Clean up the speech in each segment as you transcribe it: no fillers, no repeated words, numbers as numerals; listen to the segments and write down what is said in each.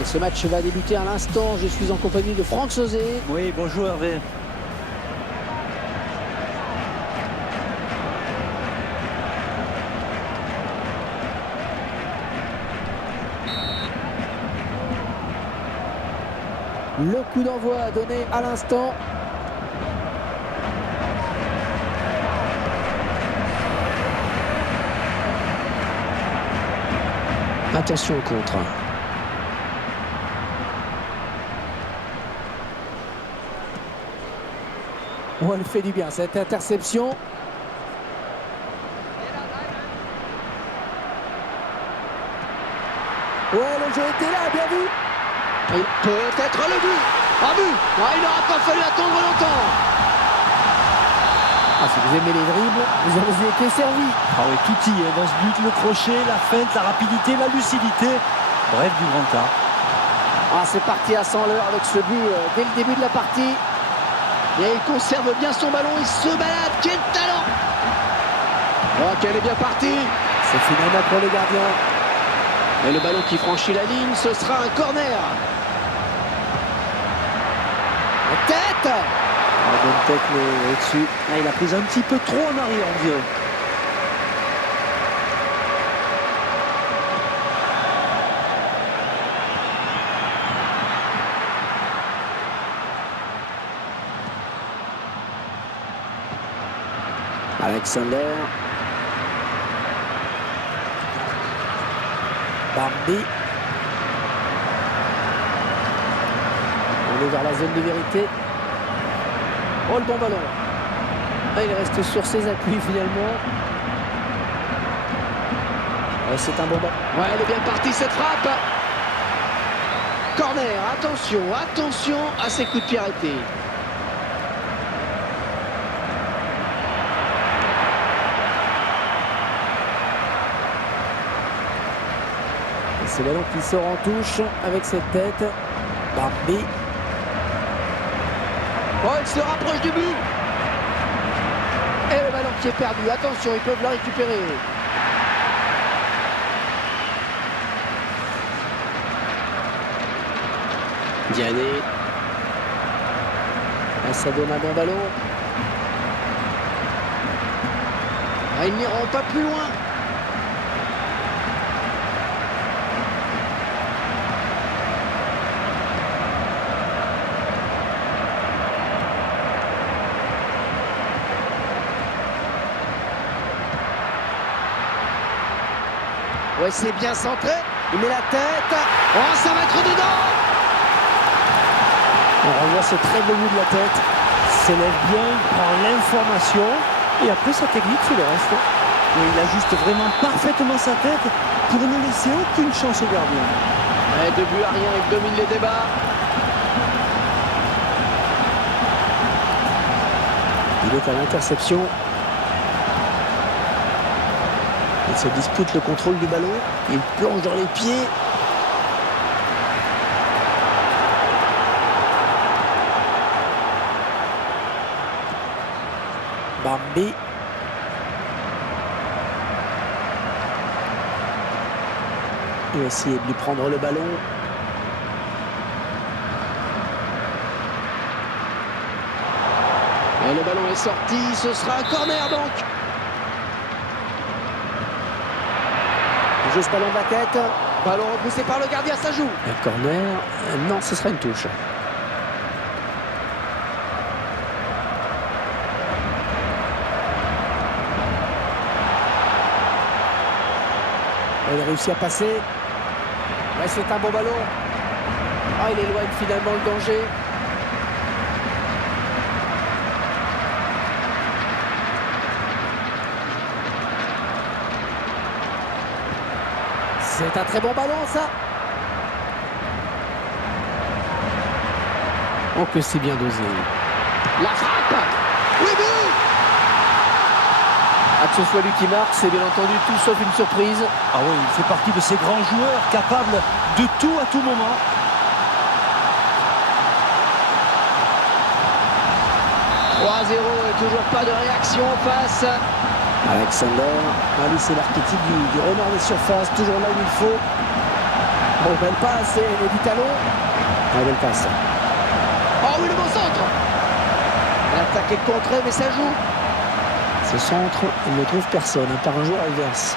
Et ce match va débuter à l'instant. Je suis en compagnie de Franck Sauzet. Oui, bonjour Hervé. Le coup d'envoi donné à l'instant. Attention au contre. Oh, elle fait du bien cette interception. Ouais, le jeu était là, bien vu. Et peut-être le but. Un but. Ah, il n'aura pas fallu attendre longtemps. Ah, si vous aimez les dribbles, vous avez été servi. Ah oui, tout y est dans ce but, le crochet, la feinte, la rapidité, la lucidité. Bref, du grand art. Ah, c'est parti à 100 l'heure avec ce but dès le début de la partie. Et il conserve bien son ballon, il se balade, quel talent! Oh, qu'elle est bien partie! C'est finalement pour le gardien. Et le ballon qui franchit la ligne, ce sera un corner. La tête! La bonne tête, mais au-dessus. Ah, il a pris un petit peu trop en arrière, on dirait. Alexander. Bambi. On est vers la zone de vérité. Oh, le bon ballon. Ah, il reste sur ses appuis finalement. C'est un bon ballon. Ouais, elle est bien partie cette frappe. Corner, attention, attention à ces coups de pied arrêtés. C'est le ballon qui sort en touche avec cette tête. Bambi. Oh, il se rapproche du but. Et le ballon qui est perdu. Attention, ils peuvent le récupérer. Diané. Ah, ça donne un bon ballon. Ah, ils n'iront pas plus loin. Ouais, c'est bien centré. Il met la tête. Oh, ça va être dedans. On revoit ce très beau bout de la tête. S'élève bien, prend l'information. Et après, sa technique fait le reste. Et il ajuste vraiment parfaitement sa tête pour ne laisser aucune chance au gardien. Ouais, 2 buts à rien, il domine les débats. Il est à l'interception. Il se dispute le contrôle du ballon. Il plonge dans les pieds. Bambi. Il va essayer de lui prendre le ballon. Et le ballon est sorti. Ce sera un corner donc. Il joue ce ballon de la tête. Ballon repoussé par le gardien, ça joue. Un corner. Non, ce sera une touche. Il réussit à passer. Ouais, c'est un bon ballon. Ah, il éloigne finalement le danger. C'est un très bon ballon, ça. Oh, que c'est bien dosé. La frappe. Oui, but. Ah, que ce soit lui qui marque, c'est bien entendu tout sauf une surprise. Ah oui, il fait partie de ces grands joueurs capables de tout à tout moment. « 3-0 et toujours pas de réaction en face. » Alexander, lui c'est l'archétype du renard des surfaces, toujours là où il faut. Oh, belle passe et du talon. Ah, belle passe. Oh oui, le bon centre. L'attaque est contrée, mais ça joue. Ce centre, il ne trouve personne, par un joueur adverse.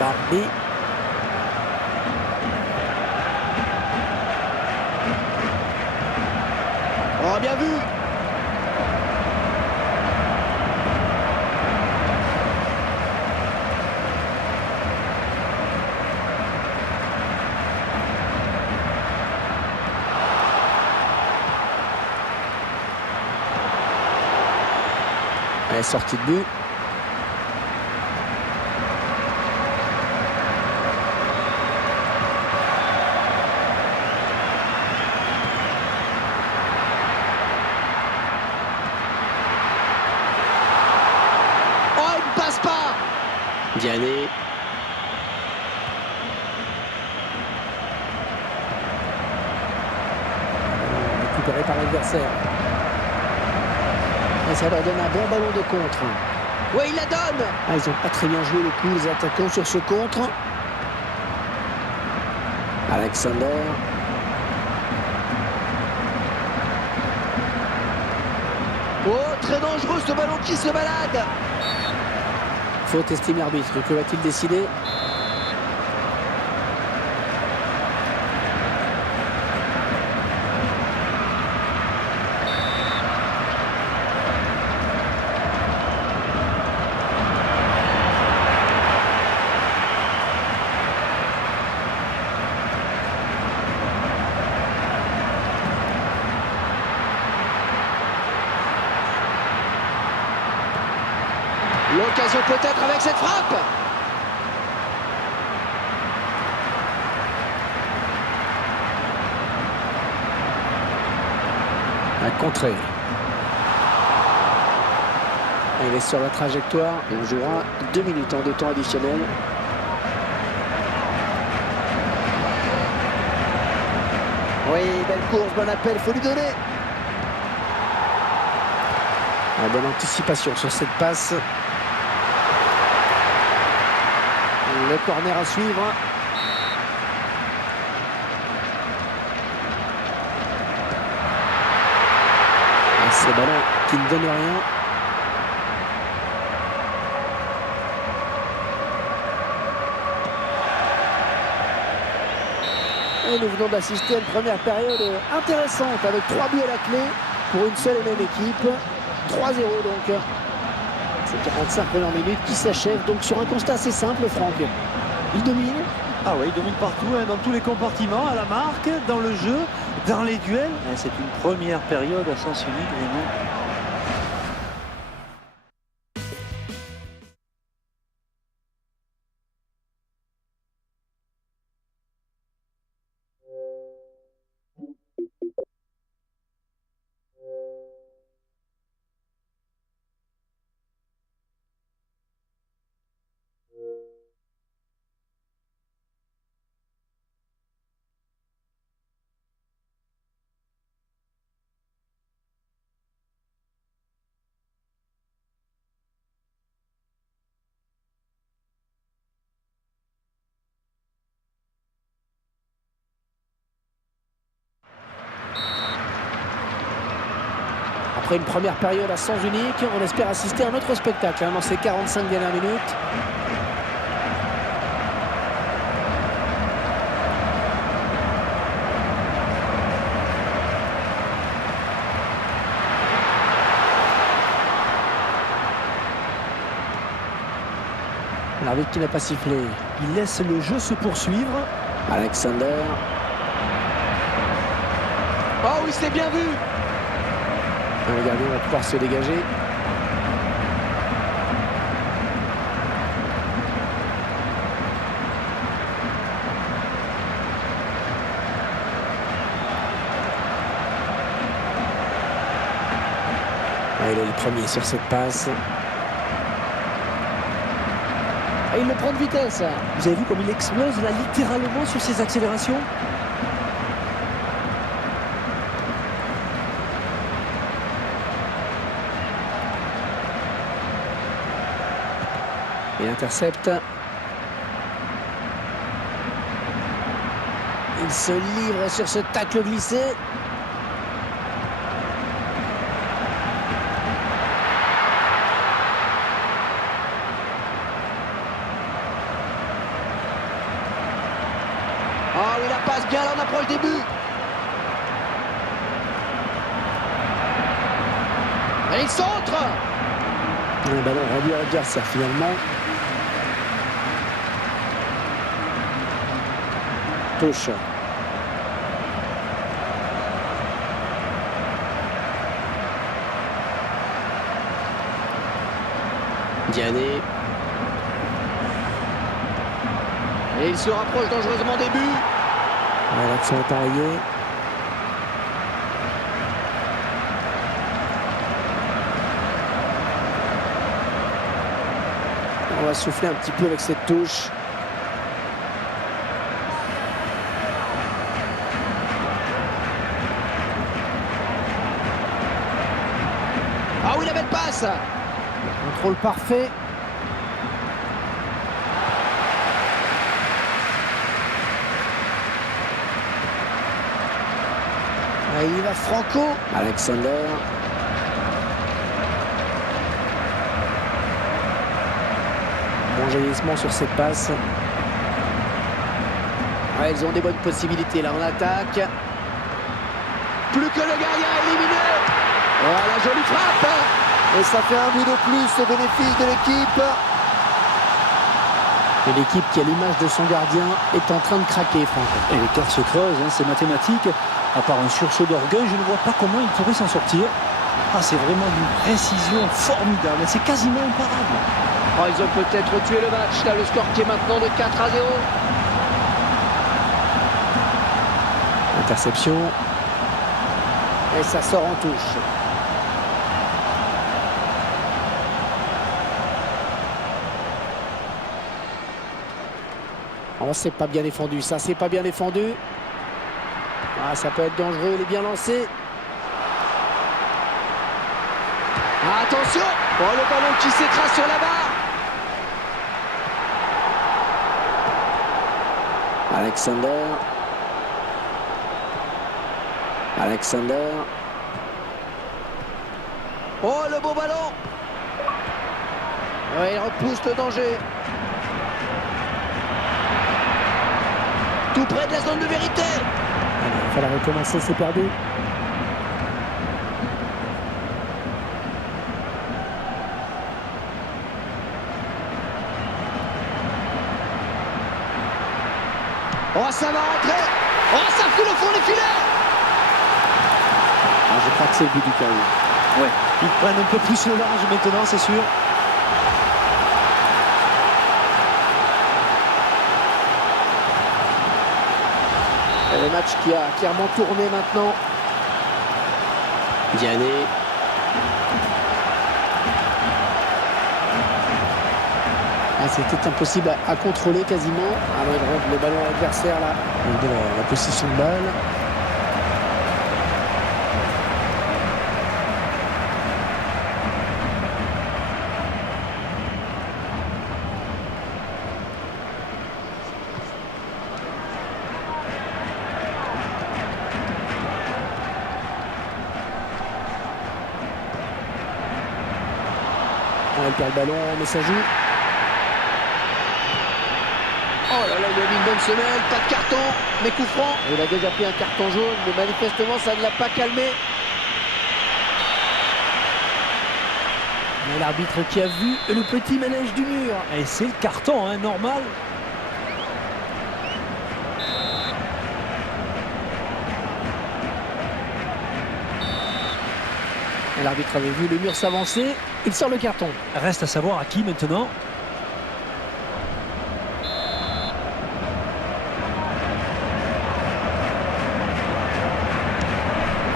Barbie. Oh, bien vu. Elle est sortie de but. Vianney. Récupéré par l'adversaire. Et ça leur donne un bon ballon de contre. Ouais, il la donne. Ah, ils n'ont pas très bien joué le coup, les attaquants, sur ce contre. Alexander. Oh, très dangereux ce ballon qui se balade. Faute, estime l'arbitre. Que va-t-il décider? L'occasion peut-être avec cette frappe. Un contré. Il est sur la trajectoire et on jouera 2 minutes de temps additionnel. Oui, belle course, bon appel, faut lui donner. La bonne anticipation sur cette passe. Le corner à suivre. Ah, ce ballon qui ne donne rien. Et nous venons d'assister à une première période intéressante avec 3 buts à la clé pour une seule et même équipe. 3-0 donc. Ces 45 premières minutes qui s'achèvent donc sur un constat assez simple, Franck. Il domine. Ah oui, il domine partout, hein, dans tous les compartiments, à la marque, dans le jeu, dans les duels. C'est une première période à sens unique, vraiment. Après une première période à sens unique, on espère assister à un autre spectacle dans ces 45 dernières minutes. L'arbitre qui n'a pas sifflé. Il laisse le jeu se poursuivre. Alexander. Oh oui, c'est bien vu. Le gardien va pouvoir se dégager. Ah, il est le premier sur cette passe. Et il le prend de vitesse. Vous avez vu comme il explose là littéralement sur ses accélérations? Il intercepte. Il se livre sur ce tacle glissé. Ah oui, la passe bien, là on approche des buts. Et il centre. Le ballon rendu à l'adversaire finalement. Touche. Diané. Et il se rapproche dangereusement des buts. L'action est enrayée. On va souffler un petit peu avec cette touche. Ah oui, la belle passe. Contrôle parfait. Ah, il y va Franco. Alexander. Bon jaillissement sur cette passe. Ouais, ils ont des bonnes possibilités là en attaque. Plus que le gardien éliminé. Voilà, jolie frappe. Et ça fait un but de plus au bénéfice de l'équipe. Et l'équipe qui, à l'image de son gardien, est en train de craquer, Franck. Et l'écart se creuse, hein, c'est mathématique. À part un sursaut d'orgueil, je ne vois pas comment il pourrait s'en sortir. Ah, c'est vraiment d'une précision formidable. C'est quasiment imparable. Oh, ils ont peut-être tué le match. Là, le score qui est maintenant de 4-0. Interception. Et ça sort en touche. Oh, c'est pas bien défendu. Ça, c'est pas bien défendu. Ah, ça peut être dangereux. Il est bien lancé. Ah, attention. Oh, le ballon qui s'écrase sur la barre. Alexander. Alexander. Oh, le beau ballon. Ouais, il repousse le danger. Tout près de la zone de vérité. Il fallait recommencer, c'est perdu. Oh, ça va rentrer. Oh, ça fout le fond des filets. Ah, je crois que c'est le but du chaos. Ouais, ils prennent un peu plus le large maintenant, c'est sûr. Et le match qui a clairement tourné maintenant. Diané. Ah, c'était impossible à contrôler quasiment. Ah, ouais, le ballon à l'adversaire là. La position de balle. Elle perd le ballon, mais ça joue. Oh là là, il a mis une bonne semelle, pas de carton, mais coup franc. Il a déjà pris un carton jaune, mais manifestement ça ne l'a pas calmé. Mais l'arbitre qui a vu le petit manège du mur. Et c'est le carton, hein, normal. L'arbitre avait vu le mur s'avancer. Il sort le carton. Reste à savoir à qui maintenant.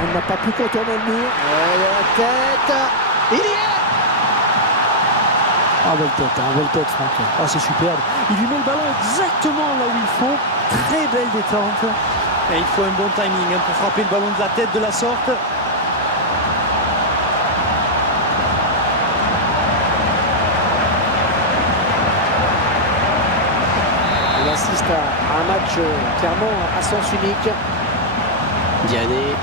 On n'a pas pu contourner le mur. La tête. Il y est. Ah, belle tête, Franck. Ah, c'est superbe. Il lui met le ballon exactement là où il faut. Très belle détente. Et il faut un bon timing pour frapper le ballon de la tête de la sorte. On assiste à un match clairement à sens unique. Diané.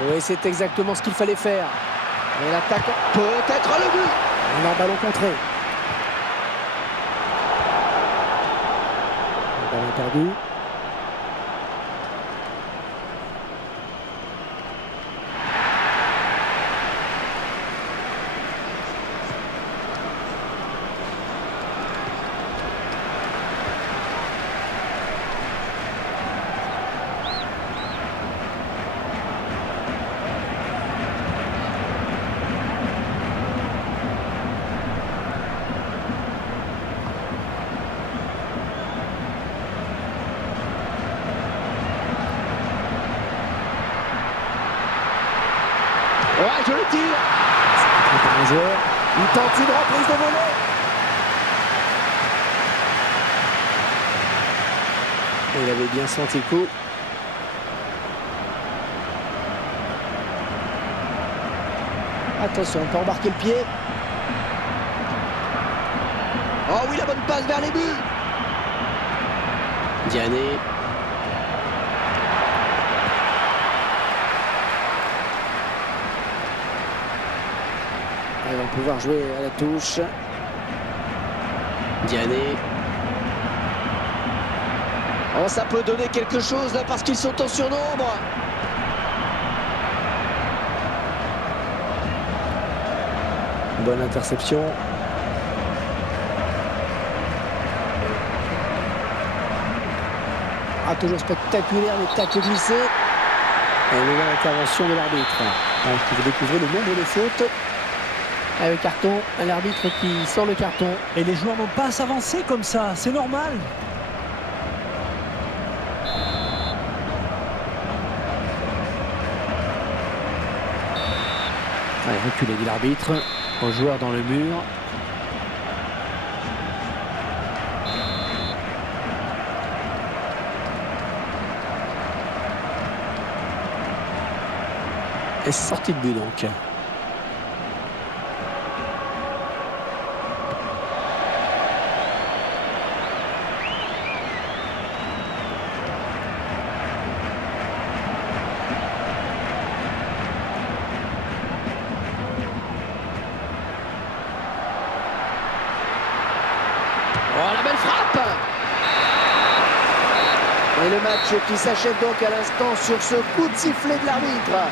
Oui, c'est exactement ce qu'il fallait faire. Et l'attaque, peut-être le but. On a un ballon contré. Le ballon perdu. Ouais, je le tire. C'est un joueur. Il tente une reprise de volée. Il avait bien senti le coup. Attention, on peut embarquer le pied. Oh oui, la bonne passe vers les buts. Diané. Ils vont pouvoir jouer à la touche. Diané. Oh, ça peut donner quelque chose là parce qu'ils sont en surnombre. Bonne interception. Ah, toujours spectaculaire les tacles glissés. Et une nouvelle intervention de l'arbitre. Donc, vous découvrez le nombre de fautes. Avec carton, l'arbitre qui sort le carton. Et les joueurs n'ont pas à s'avancer comme ça, c'est normal. Allez, reculez, dit l'arbitre. Au joueur dans le mur. Et sortie de but donc. Oh, la belle frappe! Et le match qui s'achève donc à l'instant sur ce coup de sifflet de l'arbitre.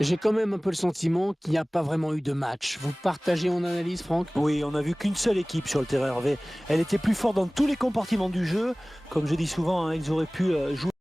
J'ai quand même un peu le sentiment qu'il n'y a pas vraiment eu de match. Vous partagez mon analyse, Franck? Oui, on n'a vu qu'une seule équipe sur le terrain, Hervé. Elle était plus forte dans tous les compartiments du jeu. Comme je dis souvent, hein, ils auraient pu jouer.